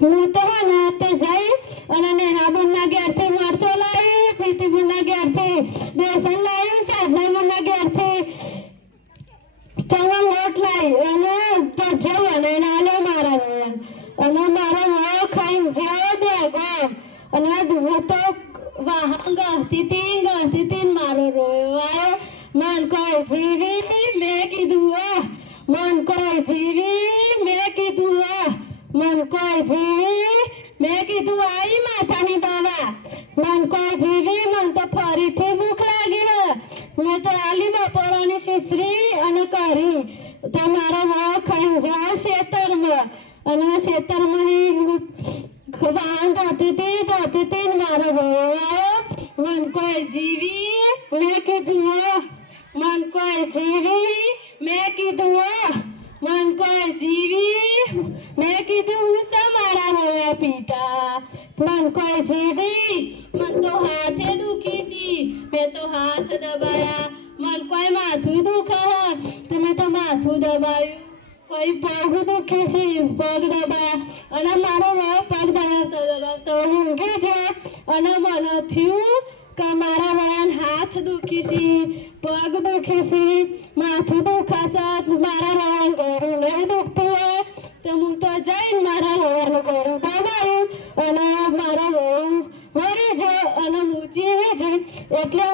હું તો ને તે જઈ અને હાબુના ઘેરથી મરચો લાવી, પ્રીતિબુના ઘેરથી બેસન લાવી, સાધનાબુના ઘેરથી ચણા લોટ લાવી અને ભજીયા બનાવીને આલ્યો મારા રોયન. અને મારા રોયો ખાઈને જેવો દેગો અને હું તો વાહન ગહતી તી મારો રોયો આવ્યો. મન કોઈ જીવી મેં કીધું મન કોઈ જીવી મેં કીધું મન કોઈ જીવી મેં કીધું આવી માથાની દવા. મન કોઈ જીવી મન તો ફરીથી ભૂખ લાગી મેં તો આલી બપોરાની શીશરી અને કરી તમારા વાળ ખાઈને જા ખેતરમાં અને ખેતરમાં વાહન ધોતી તી મારો રોયો. મન કોઈ જીવી મેં કીધું મન કોઈ જીવી મેં કીધું મન કોઈ જીવી મેં કીધું મારા રોયા પીટા. મન કોઈ જીવી મન તો હાથે દુખી છી મેં તો હાથ દબાયા. મન કોઈ માથું દુખે તમે તો માથું દબાયું. કોઈ પગ દુખે છે પગ દબાયા અને મારો રોયો પગ દબાવતો ઊંઘી જાય અને મને થયું કે મારા રોયાને હાથ દુખી છે, પગ દુખે છે, માથું દુખાશે. મારા રોયાને ગળું નહીં દુખતું હોય તો હું તો જઈને મારા રોયાનું ગળું દબાયું અને મારા રોયું મરી જાય અને હું જીવી જઈ એટલે